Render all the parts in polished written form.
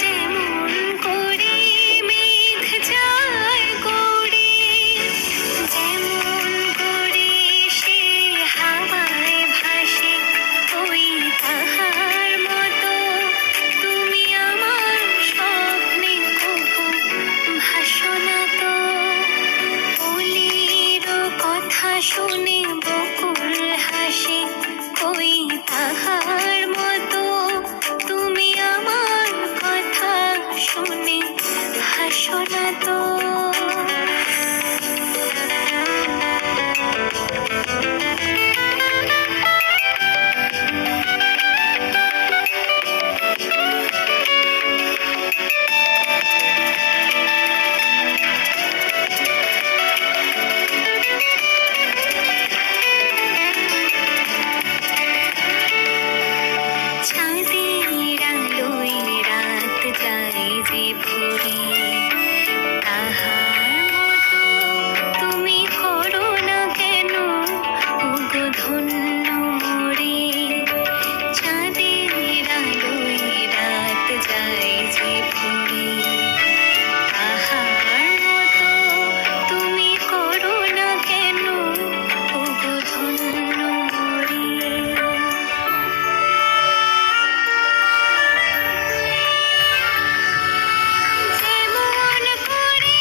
যেমন করে মেঘ যায় গড়ে, যেমন করে সে হাওয়ায় ভাসে, ওই তাহার মতো তুমি আমার স্বপ্নে কভু ভাসো না তো। কলির কথা শুনে বকুল হাসে, ওই তাহার মতো তুমি আমার কথা শুনে হাসো না তো। চাঁদের আলোয় রাত যায় যে ভরে, তাহার মতো তুমি করো না কেন ওগো ধন্য মোরে। চাঁদের আলোয় রাত যায় যে ভরে, তাহার মতো তুমি করো না কেন ওগো ধন্য মোরে। যেমন করে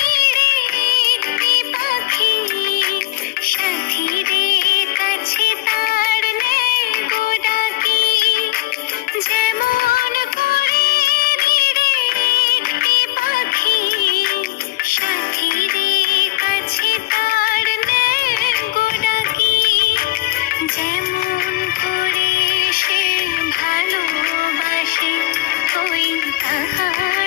নিড়ে একটি পাখি সাথীরে কাছে তার নেয় গো ডাকি, যেমন করে নিড়ে একটি পাখি সাথীরে কাছে তার নেয় গো ডাকি, যেমন করে সে ভালোবাসে, ওই তাহার